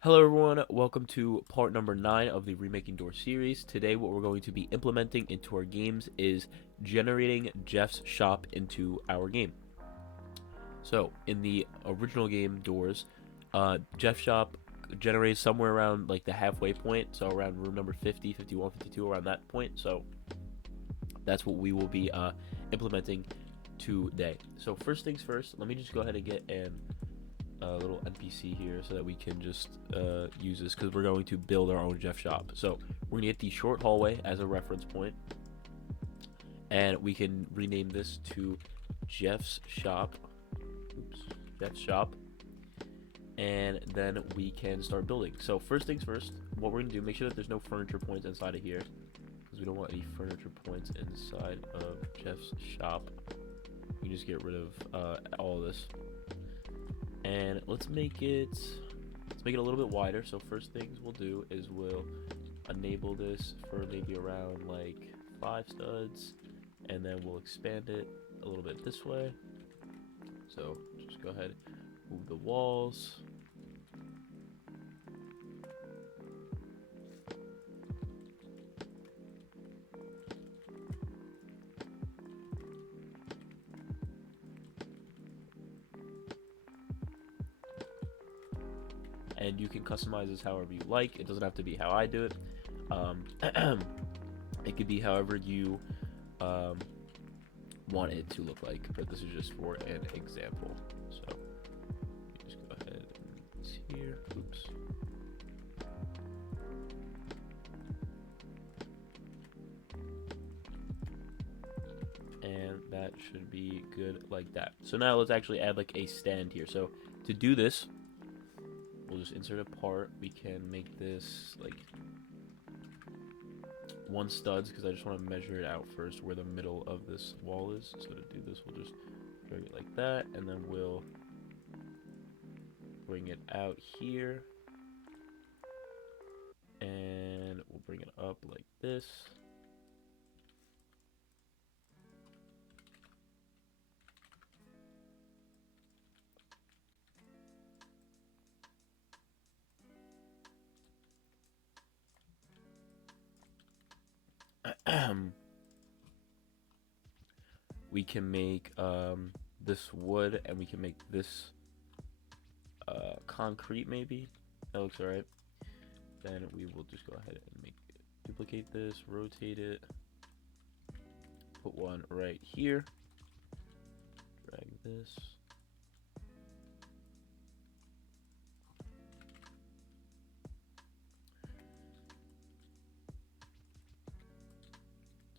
Hello everyone, welcome to part number 9 of the Remaking Door series. Today what we're going to be implementing into our games is generating Jeff's shop into our game. So, in the original game Doors, Jeff's shop generates somewhere around like the halfway point, so around room number 50, 51, 52, around that point. So, that's what we will be implementing today. So, first things first, let me just go ahead and get a little NPC here so that we can just use this because we're going to build our own Jeff shop. So we're gonna get the short hallway as a reference point, and we can rename this to Jeff's shop. Oops, Jeff's shop, and then we can start building. So first things first, what we're gonna do, make sure that there's no furniture points inside of here because we don't want any furniture points inside of Jeff's shop. We just get rid of all of this. And let's make it a little bit wider. So first things we'll do is we'll enable this for maybe around like 5 studs, and then we'll expand it a little bit this way. So just go ahead, move the walls. And you can customize this however you like. It doesn't have to be how I do it. It could be however you want it to look like, but this is just for an example. So just go ahead and it's here. Oops. And that should be good like that. So now let's actually add like a stand here. So to do this, we'll just insert a part. We can make this like 1 studs because I just want to measure it out first where the middle of this wall is. So to do this, we'll just drag it like that, and then we'll bring it out here, and we'll bring it up like this. We can make this wood, and we can make this concrete maybe. That looks alright. Then we will just go ahead and duplicate this, rotate it, put one right here, drag this.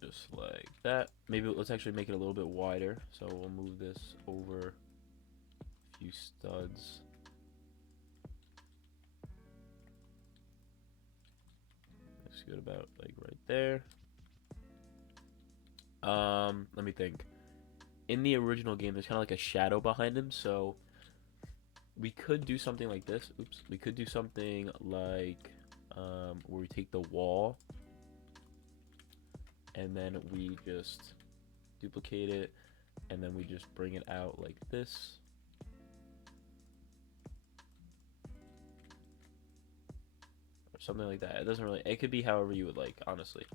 Just like that. Maybe let's actually make it a little bit wider. So we'll move this over a few studs. Looks good about like right there. Let me think. In the original game, there's kind of like a shadow behind him, so we could do something like this. Oops. We could do something like where we take the wall and then we just duplicate it, and then we just bring it out like this. Or something like that. It doesn't really, it could be however you would like, honestly.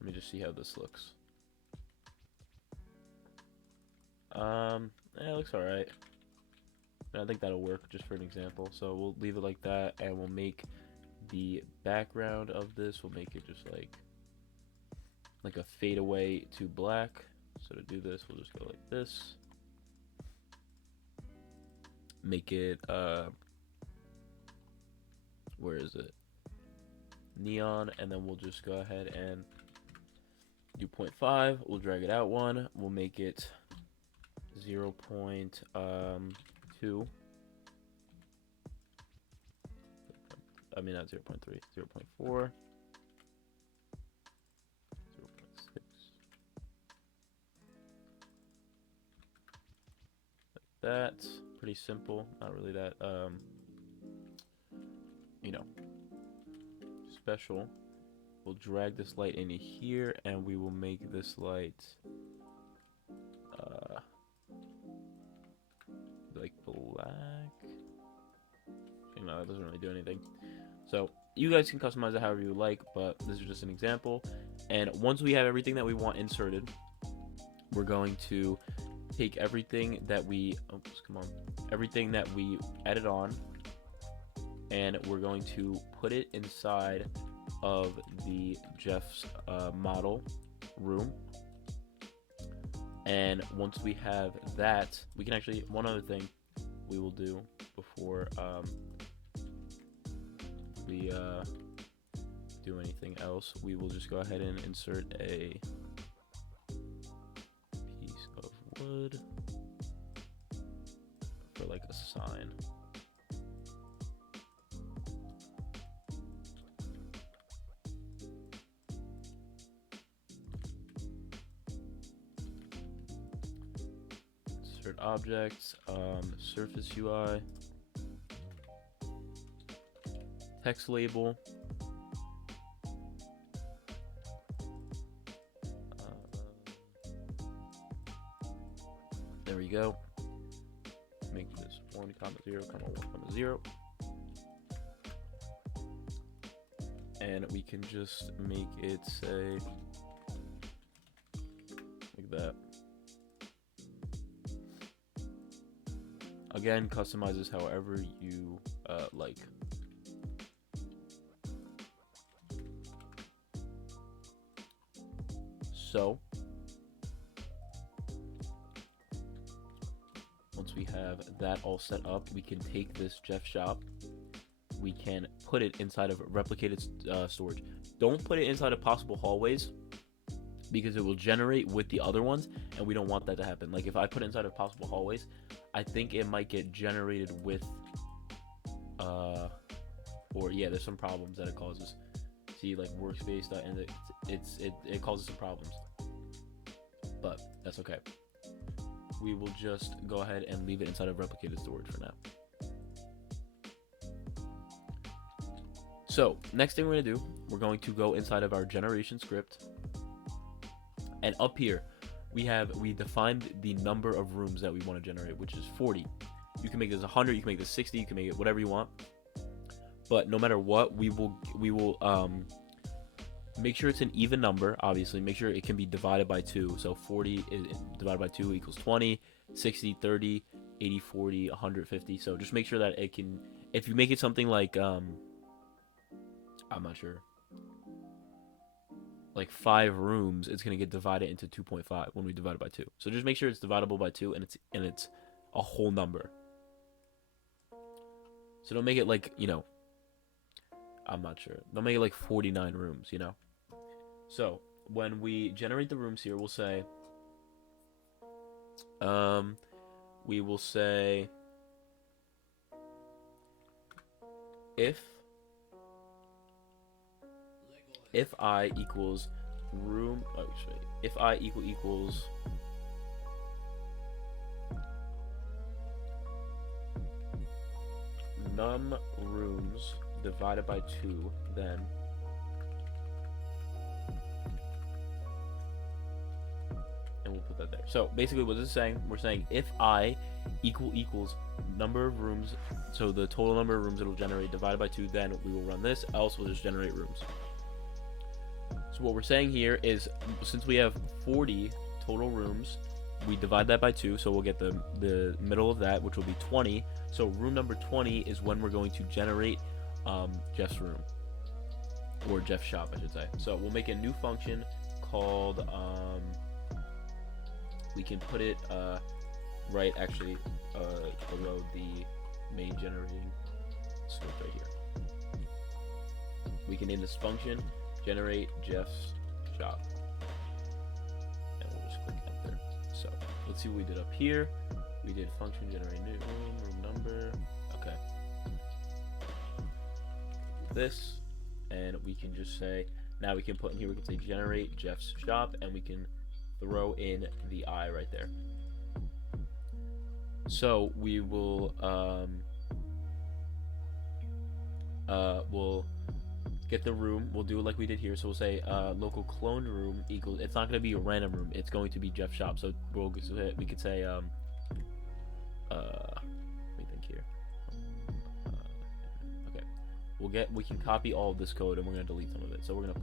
Let me just see how this looks. It looks alright. I think that'll work just for an example. So we'll leave it like that, and we'll make the background of this, we'll make it just like a fadeaway to black. So to do this, we'll just go like this. Make it where is it? Neon, and then we'll just go ahead and do 0.5. We'll drag it out 1. We'll make it 0.2. I mean not 0.3, 0.4. 0.6. Like that. Pretty simple. Not really that you know, special. We'll drag this light into here, and we will make this light like black. You know, it doesn't really do anything. So you guys can customize it however you like, but this is just an example. And once we have everything that we want inserted, we're going to take everything that we everything that we added on, and we're going to put it inside of the Jeff's model room. And once we have that, we can actually, one other thing we will do before we do anything else, we will just go ahead and insert a piece of wood for like a sign. Insert objects, surface UI, text label, there we go. Make this 1, 0, 1, 0. And we can just make it say like that. Again, customizes however you like. So once we have that all set up, we can take this Jeff shop, we can put it inside of replicated storage. Don't put it inside of possible hallways, because it will generate with the other ones, and we don't want that to happen. Like if I put it inside of possible hallways, I think it might get generated with or yeah, there's some problems that it causes. See, like workspace and it causes some problems, but that's okay. We will just go ahead and leave it inside of replicated storage for now. So next thing we're gonna do, we're going to go inside of our generation script, and up here we defined the number of rooms that we want to generate, which is 40. You can make this 100, you can make this 60, you can make it whatever you want. But no matter what, we will make sure it's an even number. Obviously, make sure it can be divided by 2. So 40 is divided by 2 equals 20, 60, 30, 80, 40, 150. So just make sure that it can. If you make it something like I'm not sure, like 5 rooms, it's gonna get divided into 2.5 when we divide it by 2. So just make sure it's divisible by 2 and it's a whole number. So don't make it like, you know, I'm not sure. Don't make it like 49 rooms, you know. So when we generate the rooms here, we'll say we will say if I equals room, if I equals num rooms divided by 2, then and we'll put that there. So basically what this is saying, we're saying if I equals number of rooms, so the total number of rooms it'll generate divided by 2, then we will run this, else we'll just generate rooms. So what we're saying here is, since we have 40 total rooms, we divide that by 2, so we'll get the middle of that, which will be 20. So room number 20 is when we're going to generate Jeff's room, or Jeff's shop, I should say. So we'll make a new function called we can put it right actually below the main generating script right here. We can name this function generate Jeff's shop, and we'll just click enter. So let's see what we did up here. We did function generate new room number. Okay, this, and we can just say, now we can put in here, we can say generate Jeff's shop, and we can throw in the I right there. So we will we'll get the room, we'll do it like we did here. So we'll say local clone room equals, it's not going to be a random room, it's going to be Jeff's shop. So we could say we can copy all of this code and we're gonna delete some of it. So we're gonna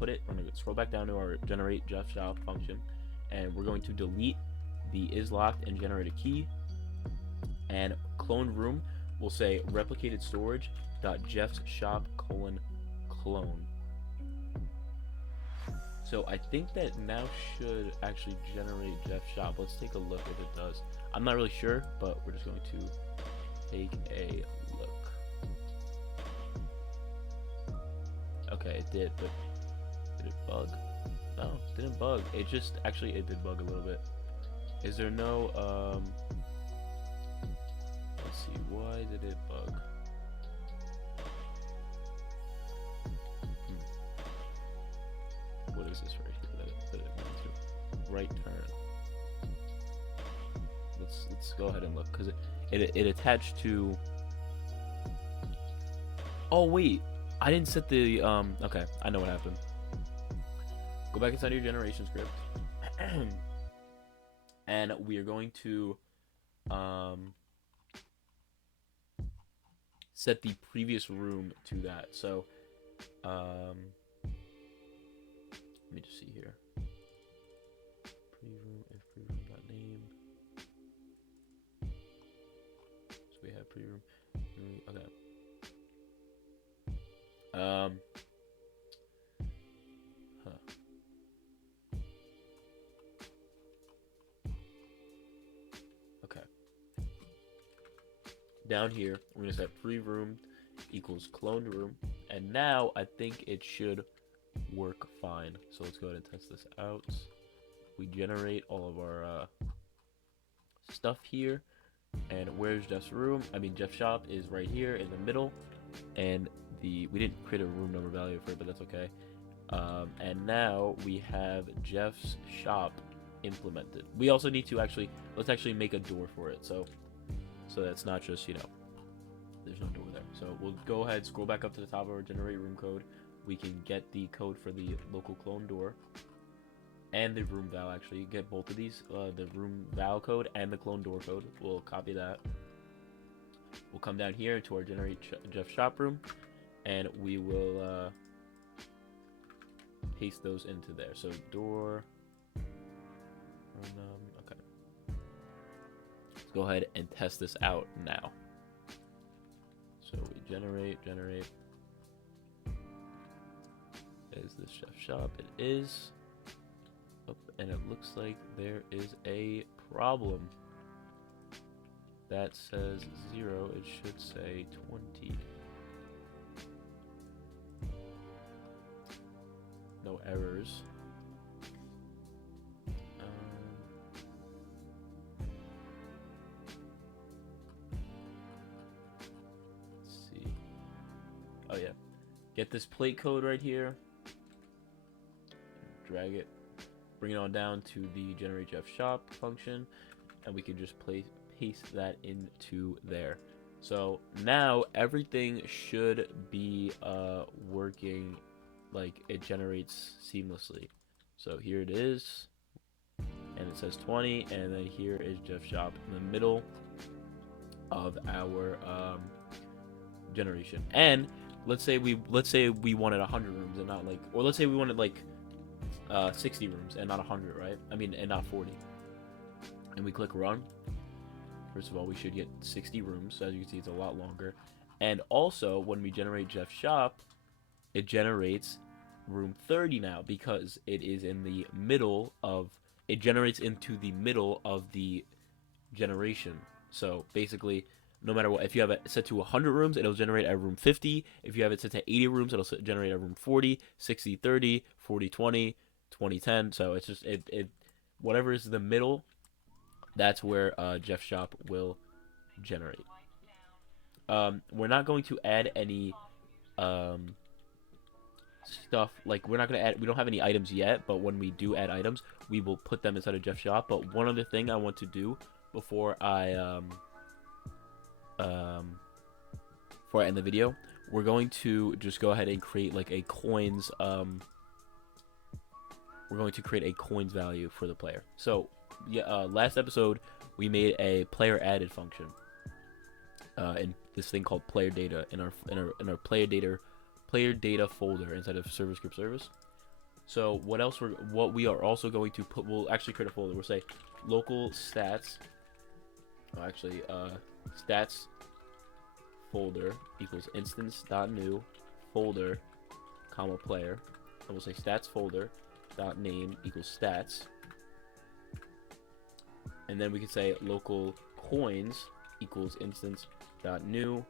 scroll back down to our generate Jeff shop function, and we're going to delete the is locked and generate a key, and clone room will say replicated storage dot Jeff's shop clone. So I think that now should actually generate Jeff's shop. Let's take a look if it does. I'm not really sure, but we're just going to take a look. Okay, it did, but did it bug? No, it didn't bug. It just, actually, it did bug a little bit. Is there no, let's see, why did it bug? What is this right here that it went to? Right turn. Let's go ahead and look, because it attached to. Oh wait, I didn't set the okay, I know what happened. Go back inside your generation script, and we are going to set the previous room to that. So let me just see here. Pre-room, if pre-room.name. So we have pre-room. Okay. Okay. Down here, we're gonna set pre-room equals cloned room, and now I think it should work fine. So let's go ahead and test this out. We generate all of our stuff here, and where's Jeff's room? I mean, Jeff's shop is right here in the middle, and we didn't create a room number value for it, but that's okay. And now we have Jeff's shop implemented. We also need to let's actually make a door for it, so that's not just, there's no door there. So we'll go ahead, scroll back up to the top of our generate room code. We can get the code for the local clone door and the room val. Actually, get both of these, the room val code and the clone door code. We'll copy that. We'll come down here to our generate Jeff shop room, and we will paste those into there. So door, okay. Let's go ahead and test this out now. So we generate. Is this Chef shop? It is. Oh, and it looks like there is a problem. That says 0. It should say 20. No errors. Let's see. Oh yeah. Get this plate code right here. Drag it, bring it on down to the generate Jeff shop function, and we can just paste that into there. So now everything should be working, like it generates seamlessly. So here it is, and it says 20, and then here is Jeff shop in the middle of our generation. And let's say we wanted 100 rooms and not or let's say we wanted 60 rooms and not 100, right? I mean, and not 40. And we click run. First of all, we should get 60 rooms. So as you can see, it's a lot longer. And also, when we generate Jeff's shop, it generates room 30 now, because it is in the middle of, it generates into the middle of the generation. So basically, no matter what, if you have it set to 100 rooms, it'll generate at room 50. If you have it set to 80 rooms, it'll generate at room 40, 60, 30, 40, 20, 20, 10. So it's just, whatever is the middle, that's where Jeff's shop will generate. We're not going to add any stuff, we're not going to add, we don't have any items yet, but when we do add items, we will put them inside of Jeff's shop. But one other thing I want to do before I end the video, we're going to just go ahead and create a coins we're going to create a coins value for the player. So yeah, last episode we made a player added function in this thing called player data in our player data player data folder inside of server script service. So what we are also going to put, we'll actually create a folder. We'll say local stats, stats folder equals instance.new folder, comma player, and we'll say stats folder dot name equals stats, and then we can say local coins equals instance dot new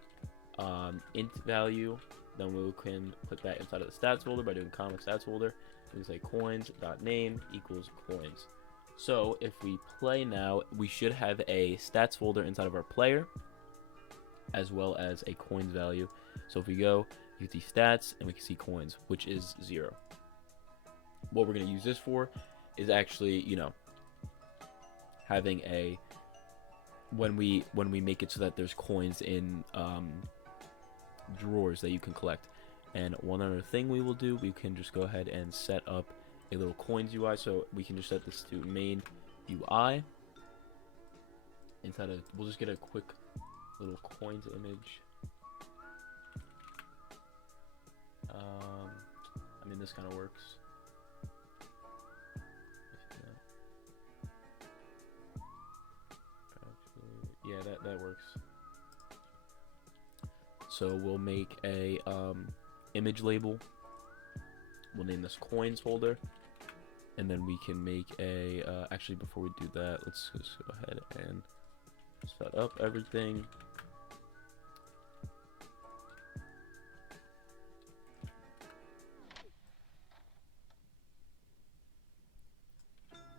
int value. Then we can put that inside of the stats folder by doing comma stats folder. We say coins dot name equals coins. So if we play now, we should have a stats folder inside of our player, as well as a coins value. So if we go, you can see stats, and we can see coins, which is 0. What we're going to use this for is actually, having a when we make it so that there's coins in drawers that you can collect. And one other thing we will do, we can just go ahead and set up a little coins UI. So we can just set this to main UI. Inside of, we'll just get a quick little coins image. I mean, this kind of works. Actually, yeah, that works. So we'll make a image label. We'll name this coins folder, and then we can make a actually, before we do that, let's just go ahead and set up everything.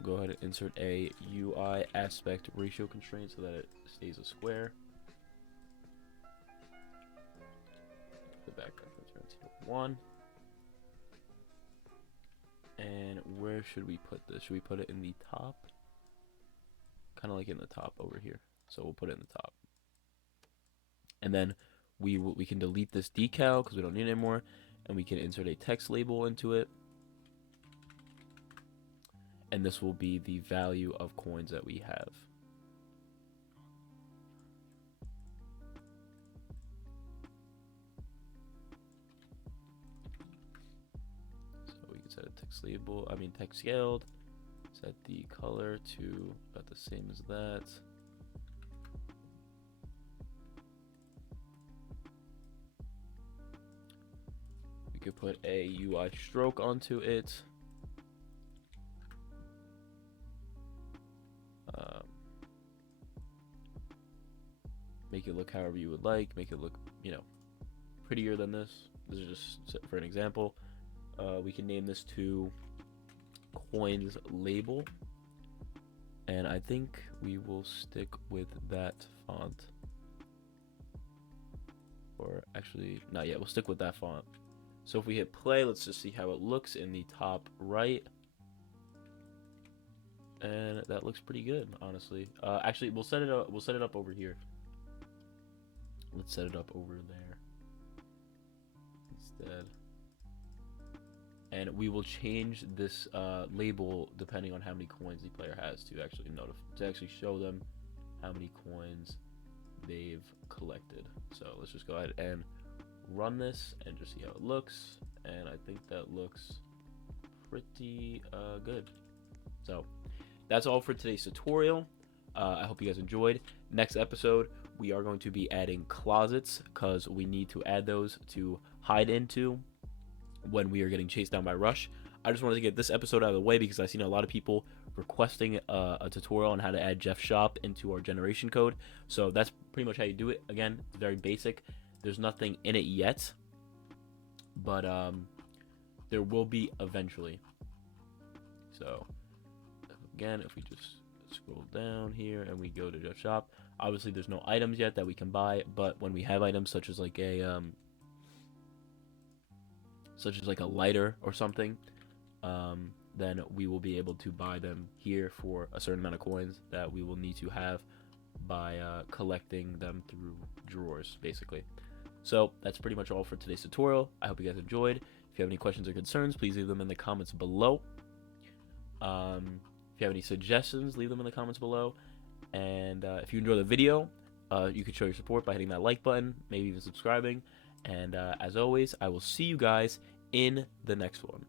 Go ahead and insert a UI aspect ratio constraint so that it stays a square. The background transparency 1. And where should we put this? Should we put it in the top? Kind of like in the top over here. So we'll put it in the top. And then we can delete this decal because we don't need it anymore, and we can insert a text label into it. And this will be the value of coins that we have. So we can set a text label, text scaled, set the color to about the same as that. We could put a UI stroke onto it. Make it look however you would like. Make it look, prettier than this. This is just for an example. We can name this to coins label, and I think we will stick with that font. Or actually, not yet. We'll stick with that font. So if we hit play, let's just see how it looks in the top right. And that looks pretty good, honestly. Actually, we'll set it up. We'll set it up over here. Let's set it up over there instead. And we will change this label depending on how many coins the player has to actually show them how many coins they've collected. So let's just go ahead and run this and just see how it looks. And I think that looks pretty good. So that's all for today's tutorial. I hope you guys enjoyed. Next episode, we are going to be adding closets because we need to add those to hide into when we are getting chased down by Rush. I just wanted to get this episode out of the way because I've seen a lot of people requesting a tutorial on how to add Jeff's shop into our generation code. So that's pretty much how you do it. Again, it's very basic. There's nothing in it yet, but there will be eventually. So again, if we just scroll down here and we go to Jeff's shop, obviously there's no items yet that we can buy, but when we have items such as like a lighter or something, then we will be able to buy them here for a certain amount of coins that we will need to have by collecting them through drawers, basically. So that's pretty much all for today's tutorial. I hope you guys enjoyed. If you have any questions or concerns, please leave them in the comments below. If you have any suggestions, leave them in the comments below. And if you enjoy the video, you can show your support by hitting that like button, maybe even subscribing. And as always, I will see you guys in the next one.